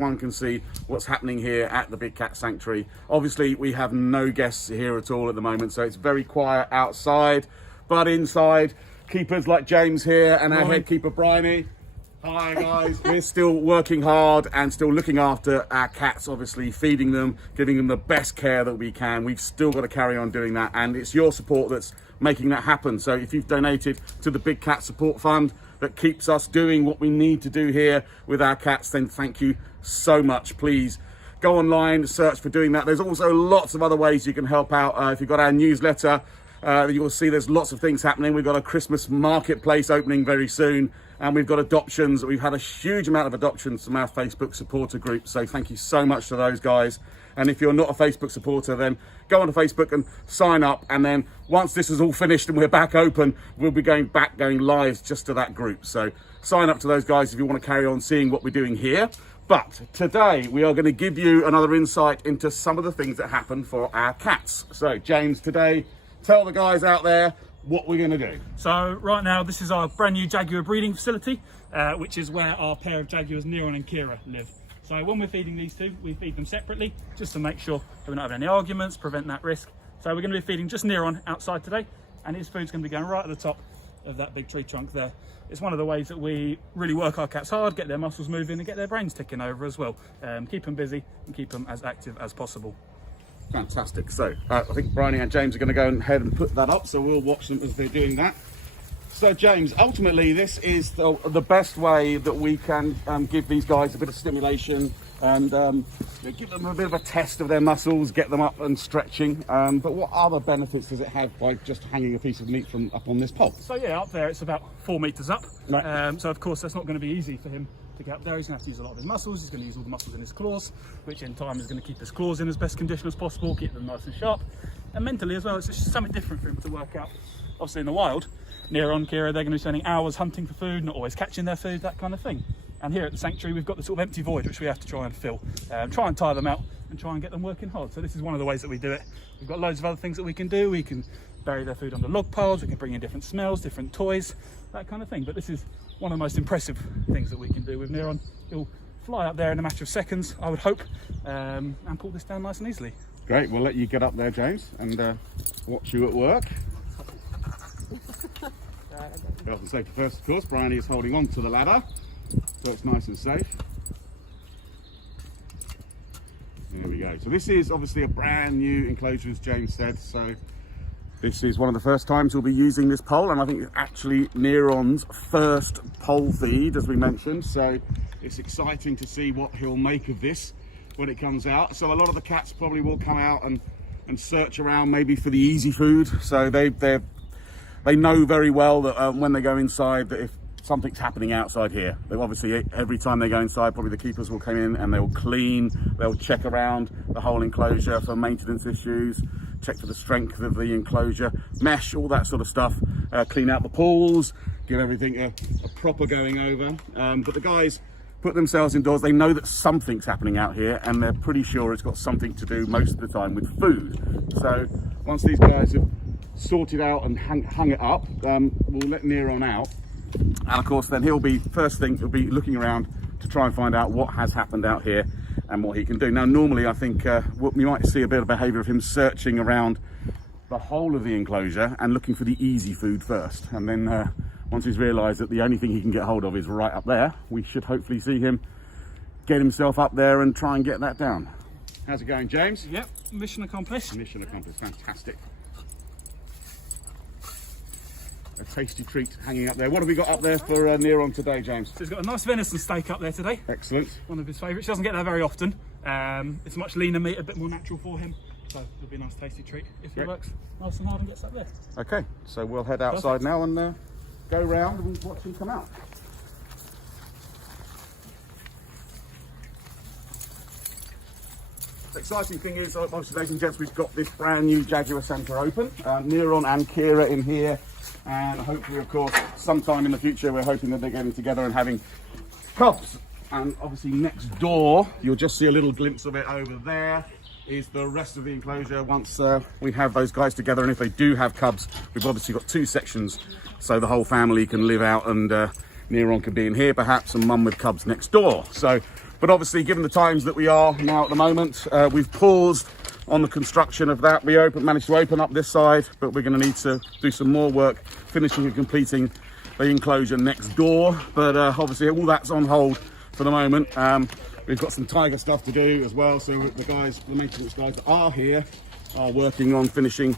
One can see what's happening here at the Big Cat Sanctuary. Obviously, we have no guests here at all at the moment, so it's very quiet outside, but inside, keepers like James here and our head keeper, Bryony. Hi guys, we're still working hard and still looking after our cats, obviously feeding them, giving them the best care that we can. We've still got to carry on doing that, and it's your support that's making that happen. So if you've donated to the Big Cat Support Fund that keeps us doing what we need to do here with our cats, then thank you so much. Please go online, search for doing that. There's also lots of other ways you can help out. If you've got our newsletter, you'll see there's lots of things happening. We've got a Christmas marketplace opening very soon, and we've got adoptions. We've had a huge amount of adoptions from our Facebook supporter group, so thank you so much to those guys. And if you're not a Facebook supporter, then go onto Facebook and sign up, and then once this is all finished and we're back open, we'll be going live just to that group. So sign up to those guys if you want to carry on seeing what we're doing here. But today we are going to give you another insight into some of the things that happen for our cats. So James, today, tell the guys out there what we're going to do. So right now, this is our brand new jaguar breeding facility, which is where our pair of jaguars, Neron and Kira, live. So when we're feeding these two, we feed them separately, just to make sure that we're not having any arguments, prevent that risk. So we're going to be feeding just Neron outside today, and his food's going to be going right at the top of that big tree trunk there. It's one of the ways that we really work our cats hard, get their muscles moving and get their brains ticking over as well. Keep them busy and keep them as active as possible. Fantastic. So I think Bryony and James are going to go ahead and put that up, so we'll watch them as they're doing that. So James, ultimately this is the best way that we can give these guys a bit of stimulation and give them a bit of a test of their muscles, get them up and stretching. But what other benefits does it have by just hanging a piece of meat from up on this pole? So yeah, up there it's about 4 meters up. Right. So of course that's not going to be easy for him to get up there. He's going to have to use a lot of his muscles. He's going to use all the muscles in his claws, which in time is going to keep his claws in as best condition as possible, keep them nice and sharp. And mentally as well, it's just something different for him to work out. Obviously in the wild, Neron, Kira, they're going to be spending hours hunting for food, not always catching their food, that kind of thing. And here at the sanctuary, we've got the sort of empty void, which we have to try and fill, try and tire them out and try and get them working hard. So this is one of the ways that we do it. We've got loads of other things that we can do. We can bury their food under log piles, we can bring in different smells, different toys, that kind of thing. But this is one of the most impressive things that we can do with Neron. He'll fly up there in a matter of seconds, I would hope, and pull this down nice and easily. Great, we'll let you get up there, James, and watch you at work. Health and safety first, of course. Bryony is holding on to the ladder, so it's nice and safe. There we go. So this is obviously a brand new enclosure, as James said. So this is one of the first times we'll be using this pole, and I think it's actually Neron's first pole feed, as we mentioned. So it's exciting to see what he'll make of this when it comes out. So a lot of the cats probably will come out and search around maybe for the easy food. So they know very well that when they go inside, that if something's happening outside here, they obviously every time they go inside, probably the keepers will come in and they'll clean, they'll check around the whole enclosure for maintenance issues, check for the strength of the enclosure, mesh, all that sort of stuff, clean out the pools, give everything a proper going over. But the guys put themselves indoors. They know that something's happening out here, and they're pretty sure it's got something to do most of the time with food. So once these guys have sorted out and hung it up, we'll let Neron out, and of course then he'll be looking around to try and find out what has happened out here and what he can do. Now normally I think we might see a bit of behaviour of him searching around the whole of the enclosure and looking for the easy food first, and then once he's realised that the only thing he can get hold of is right up there, we should hopefully see him get himself up there and try and get that down. How's it going, James? Yep, mission accomplished. Mission accomplished, fantastic. A tasty treat hanging up there. What have we got up there for Neron today, James? So he's got a nice venison steak up there today. Excellent. One of his favourites. He doesn't get that very often. It's much leaner meat, a bit more natural for him. So it'll be a nice tasty treat if he works nice and hard and gets up there. Okay, so we'll head outside now and go round and watch him come out. The exciting thing is, obviously, ladies and gents, we've got this brand new Jaguar Centre open. Neron and Kira in here, and hopefully, of course, sometime in the future, we're hoping that they're getting together and having cubs. And obviously, next door, you'll just see a little glimpse of it over there, is the rest of the enclosure once we have those guys together. And if they do have cubs, we've obviously got two sections, so the whole family can live out, and Neron can be in here perhaps, and mum with cubs next door. So But obviously, given the times that we are now at the moment, we've paused on the construction of that. We managed to open up this side, but we're going to need to do some more work finishing and completing the enclosure next door. But obviously all that's on hold for the moment. We've got some tiger stuff to do as well, so the maintenance guys that are here are working on finishing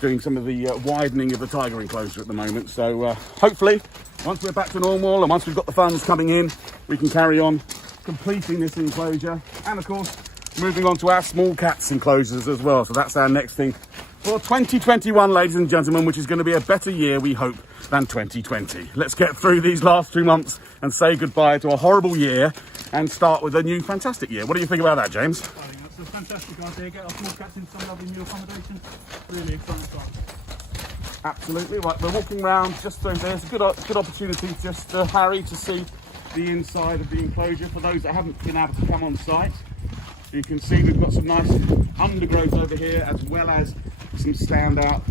doing some of the widening of the tiger enclosure at the moment. So hopefully once we're back to normal and once we've got the funds coming in, we can carry on completing this enclosure, and of course moving on to our small cats enclosures as well. So that's our next thing for 2021, ladies and gentlemen, which is going to be a better year, we hope, than 2020. Let's get through these last 2 months and say goodbye to a horrible year and start with a new fantastic year. What do you think about that, James? I think that's a fantastic idea. Get our small cats into some lovely new accommodation. Really exciting stuff. Absolutely. Right, we're walking around just through there. It's a good opportunity just for Harry to see the inside of the enclosure. For those that haven't been able to come on site, you can see we've got some nice undergrowth over here, as well as some standout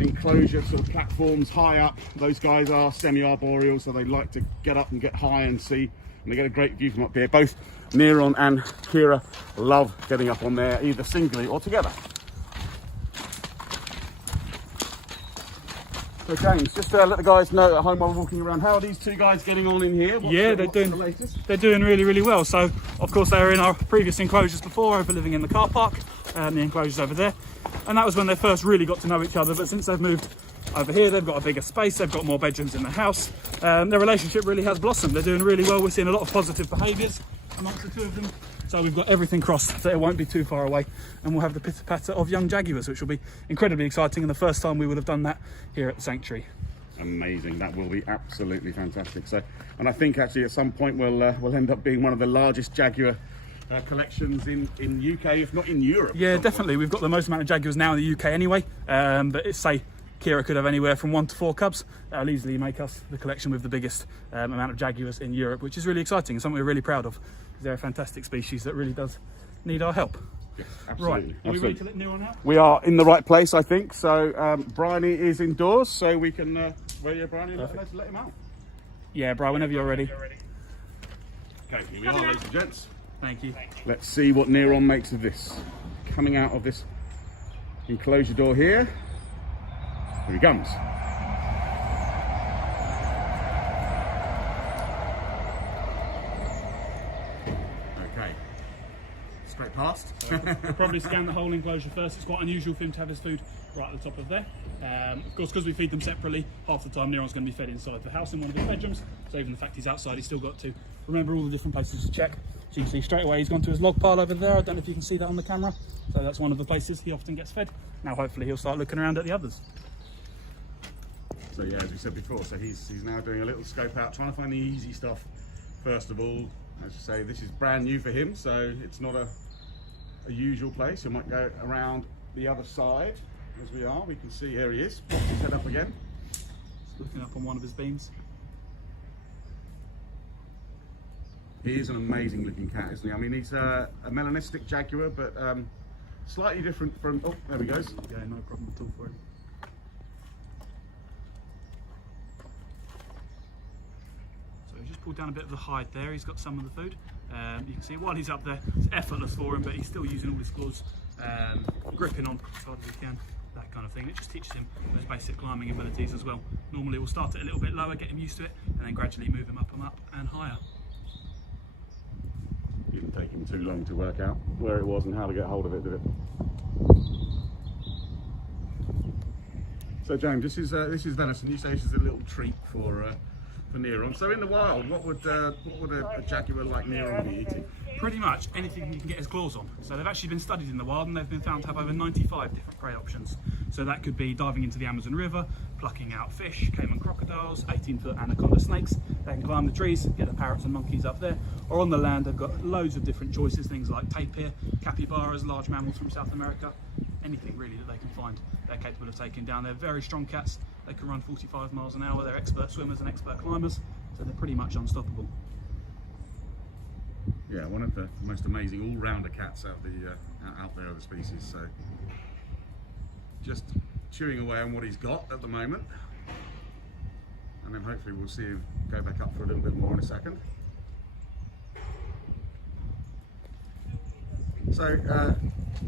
enclosure sort of platforms high up. Those guys are semi-arboreal, so they like to get up and get high and see, and they get a great view from up here. Both Neron and Kira love getting up on there, either singly or together. So James, just let the guys know at home while we're walking around, how are these two guys getting on in here? They're doing really well. So of course they were in our previous enclosures before, overliving in the car park, the enclosures over there, and that was when they first really got to know each other. But since they've moved over here, they've got a bigger space, they've got more bedrooms in the house. Their relationship really has blossomed. They're doing really well. We're seeing a lot of positive behaviours amongst the two of them. So we've got everything crossed that it won't be too far away, and we'll have the pitter patter of young jaguars, which will be incredibly exciting, and the first time we would have done that here at the sanctuary. Amazing. That will be absolutely fantastic. So, and I think actually at some point we'll end up being one of the largest jaguar collections in UK, if not in Europe. Yeah, definitely. We've got the most amount of jaguars now in the UK anyway, but say Kira could have anywhere from 1 to 4 cubs. That'll easily make us the collection with the biggest amount of jaguars in Europe, which is really exciting and something we're really proud of. They're a fantastic species that really does need our help. Yes, absolutely. Right, are we ready to let Neron out? We are in the right place, I think. So Bryony is indoors, so we can radio Bryony, let him out. Yeah, Bri, whenever you're ready. Okay, here we are, ladies and gents. Thank you. Let's see what Neron makes of this. Coming out of this enclosure door here. Here he comes. Okay. Straight past. We'll probably scan the whole enclosure first. It's quite unusual for him to have his food right at the top of there. Of course, because we feed them separately, half the time Neron's going to be fed inside the house in one of his bedrooms. So even the fact he's outside, he's still got to remember all the different places to check. So you can see straight away he's gone to his log pile over there. I don't know if you can see that on the camera. So that's one of the places he often gets fed. Now hopefully he'll start looking around at the others. So yeah, as we said before, so he's now doing a little scope out, trying to find the easy stuff. First of all, as you say, this is brand new for him, so it's not a usual place. You might go around the other side as we are. We can see here he is. Pops his head up again. Just looking up on one of his beams. He is an amazing looking cat, isn't he? I mean, he's a melanistic jaguar, but slightly different from. Oh, there he goes. Yeah, no problem at all for him. So he's just pulled down a bit of the hide there. He's got some of the food. You can see while he's up there, it's effortless for him, but he's still using all his claws, gripping on as hard as he can, that kind of thing. It just teaches him those basic climbing abilities as well. Normally we'll start it a little bit lower, get him used to it, and then gradually move him up and higher. Didn't take him too long to work out where it was and how to get hold of it, did it? So James, this is venison. You say this is a little treat for Neron. So in the wild, what would a jaguar like Neron be eating? Pretty much anything he can get his claws on. So they've actually been studied in the wild and they've been found to have over 95 different prey options. So that could be diving into the Amazon River, plucking out fish, caiman crocodiles, 18-foot anaconda snakes. They can climb the trees, get the parrots and monkeys up there. Or on the land, they've got loads of different choices, things like tapir, capybaras, large mammals from South America. Anything really that they can find, they're capable of taking down. They're very strong cats. They can run 45 miles an hour. They're expert swimmers and expert climbers, so they're pretty much unstoppable. Yeah, one of the most amazing all-rounder cats out there of the species. So just chewing away on what he's got at the moment, and then hopefully we'll see him go back up for a little bit more in a second.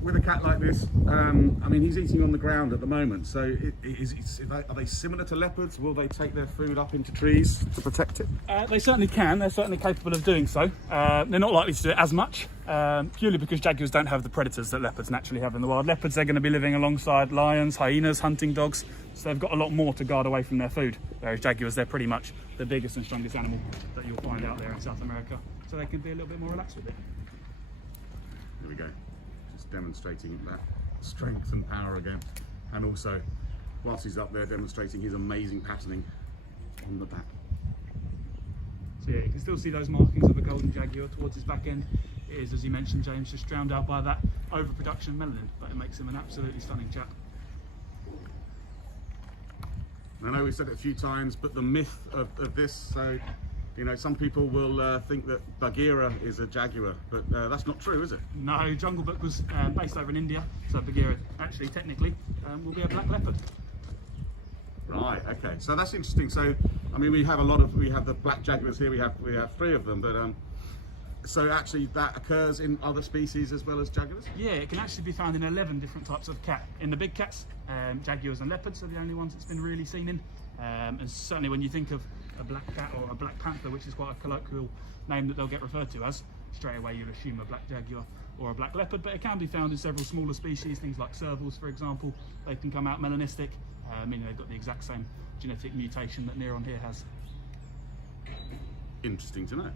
With a cat like this, I mean, he's eating on the ground at the moment. So, are they similar to leopards? Will they take their food up into trees to protect it? They certainly can. They're certainly capable of doing so. They're not likely to do it as much, purely because jaguars don't have the predators that leopards naturally have in the wild. Leopards, they're going to be living alongside lions, hyenas, hunting dogs, so they've got a lot more to guard away from their food. Whereas jaguars, they're pretty much the biggest and strongest animal that you'll find out there in South America, so they can be a little bit more relaxed with it. There we go. Just demonstrating that strength and power again, and also whilst he's up there demonstrating his amazing patterning on the back. So yeah, you can still see those markings of a golden jaguar towards his back end. It is, as you mentioned, James, just drowned out by that overproduction of melanin, but it makes him an absolutely stunning chap. I know we've said it a few times, but the myth of this, so you know, some people will think that Bagheera is a jaguar, but that's not true, is it? No, Jungle Book was based over in India, so Bagheera actually, technically, will be a black leopard. Right. Okay. So that's interesting. So, I mean, we have the black jaguars here. We have 3 of them, but so actually that occurs in other species as well as jaguars. Yeah, it can actually be found in 11 different types of cat. In the big cats, jaguars and leopards are the only ones it's been really seen in, and certainly when you think of a black cat or a black panther, which is quite a colloquial name that they'll get referred to as, straight away you'll assume a black jaguar or a black leopard, but it can be found in several smaller species, things like servals, for example. They can come out melanistic, meaning they've got the exact same genetic mutation that Neron here has. Interesting to know.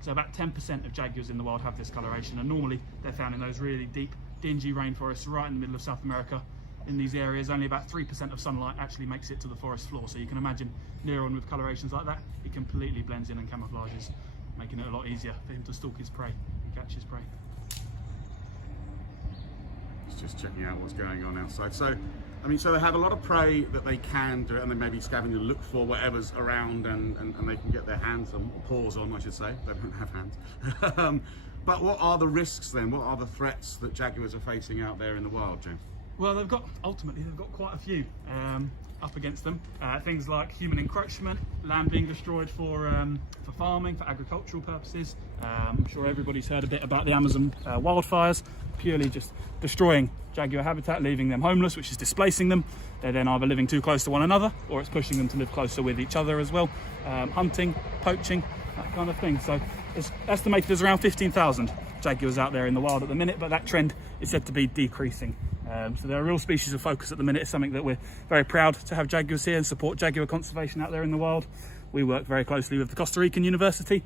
So about 10% of jaguars in the wild have this coloration, and normally they're found in those really deep, dingy rainforests right in the middle of South America. In these areas, only about 3% of sunlight actually makes it to the forest floor, so you can imagine Neron with colorations like that, he completely blends in and camouflages, making it a lot easier for him to stalk his prey and catch his prey. Just checking out what's going on outside. So, I mean, so they have a lot of prey that they can do, and they maybe scavenge and look for whatever's around, and they can get their hands on, or paws on, I should say. They don't have hands. But what are the risks then? What are the threats that jaguars are facing out there in the wild, James? Well, ultimately they've got quite a few up against them. Things like human encroachment, land being destroyed for farming, for agricultural purposes. I'm sure everybody's heard a bit about the Amazon wildfires, purely just destroying jaguar habitat, leaving them homeless, which is displacing them. They're then either living too close to one another, or it's pushing them to live closer with each other as well. Hunting, poaching, that kind of thing. So it's estimated there's around 15,000 jaguars out there in the wild at the minute, but that trend is said to be decreasing. So they're a real species of focus at the minute. It's something that we're very proud to have jaguars here and support jaguar conservation out there in the wild. We work very closely with the Costa Rican University,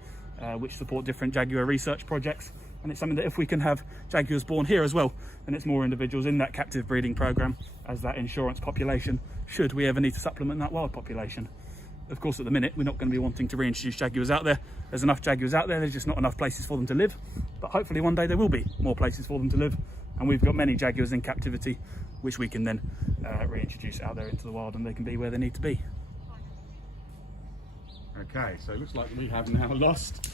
which support different jaguar research projects. And it's something that if we can have jaguars born here as well, then it's more individuals in that captive breeding program as that insurance population, should we ever need to supplement that wild population. Of course, at the minute, we're not going to be wanting to reintroduce jaguars out there. There's enough jaguars out there, there's just not enough places for them to live. But hopefully one day there will be more places for them to live. And we've got many jaguars in captivity, which we can then reintroduce out there into the wild, and they can be where they need to be. Okay, so it looks like we have now lost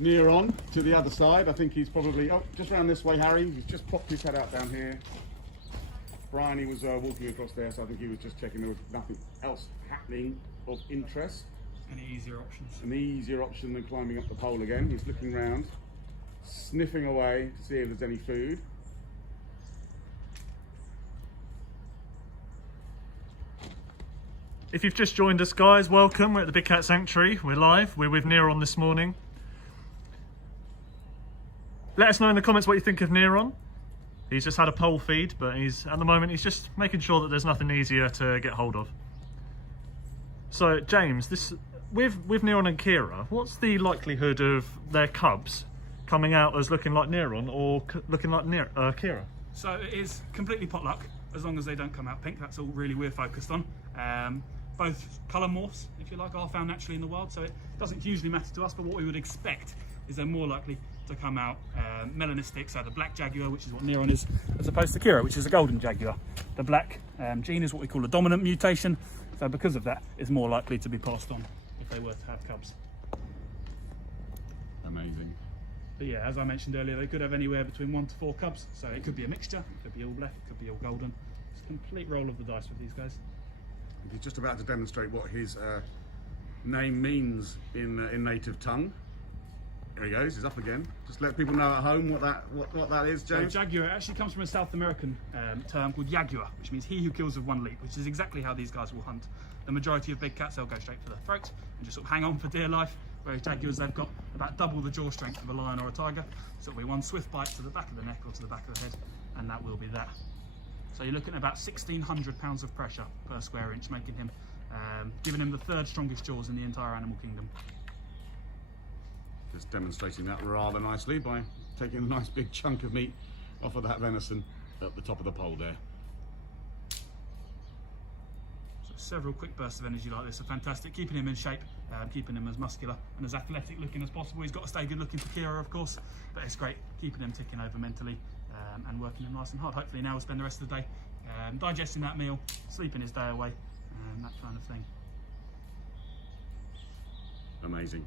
Neron to the other side. I think he's probably, just around this way, Harry. He's just popped his head out down here. Bryony was walking across there, so I think he was just checking there was nothing else happening of interest. Any easier options? An easier option than climbing up the pole again. He's looking round, sniffing away to see if there's any food. If you've just joined us, guys, welcome. We're at the Big Cat Sanctuary. We're live. We're with Neron this morning. Let us know in the comments what you think of Neron. He's just had a pole feed, but at the moment he's just making sure that there's nothing easier to get hold of. So, James, with Neron and Kira, what's the likelihood of their cubs coming out as looking like Neron or looking like Kira? So it is completely potluck, as long as they don't come out pink. That's all really we're focused on. Both colour morphs, if you like, are found naturally in the wild, so it doesn't hugely matter to us, but what we would expect is they're more likely to come out melanistic, so the black jaguar, which is what Neron is, as opposed to Kira, which is a golden jaguar. The black gene is what we call a dominant mutation, so because of that, it's more likely to be passed on if they were to have cubs. Amazing. But yeah, as I mentioned earlier, they could have anywhere between 1 to 4 cubs, so it could be a mixture, it could be all black, it could be all golden. It's a complete roll of the dice with these guys. He's just about to demonstrate what his name means in native tongue. There he goes, he's up again. Just let people know at home what that is, So James. jaguar actually comes from a South American term called jaguar, which means he who kills with one leap, which is exactly how these guys will hunt. The majority of big cats, they'll go straight for the throat and just sort of hang on for dear life, whereas jaguars, they've got about double the jaw strength of a lion or a tiger. So it'll be one swift bite to the back of the neck or to the back of the head, and that will be that. So you're looking at about 1,600 pounds of pressure per square inch, making him, giving him the third strongest jaws in the entire animal kingdom. Just demonstrating that rather nicely by taking a nice big chunk of meat off of that venison at the top of the pole there. So several quick bursts of energy like this are fantastic, keeping him in shape, keeping him as muscular and as athletic looking as possible. He's got to stay good looking for Kira, of course, but it's great keeping him ticking over mentally and working him nice and hard. Hopefully now we'll spend the rest of the day digesting that meal, sleeping his day away, and that kind of thing. Amazing.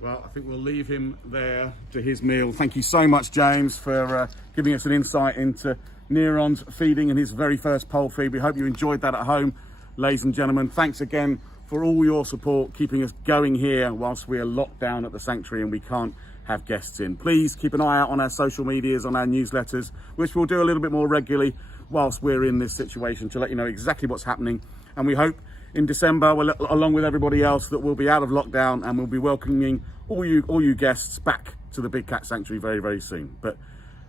Well, I think we'll leave him there to his meal. Thank you so much, James, for giving us an insight into Neron's feeding and his very first pole feed. We hope you enjoyed that at home, ladies and gentlemen. Thanks again for all your support, keeping us going here whilst we are locked down at the sanctuary and we can't have guests in. Please keep an eye out on our social medias, on our newsletters, which we'll do a little bit more regularly whilst we're in this situation to let you know exactly what's happening. And we hope in December, along with everybody else, that we'll be out of lockdown and we'll be welcoming all you guests back to the Big Cat Sanctuary very, very soon. But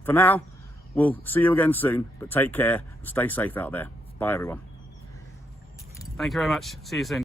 for now, we'll see you again soon, but take care and stay safe out there. Bye, everyone. Thank you very much. See you soon.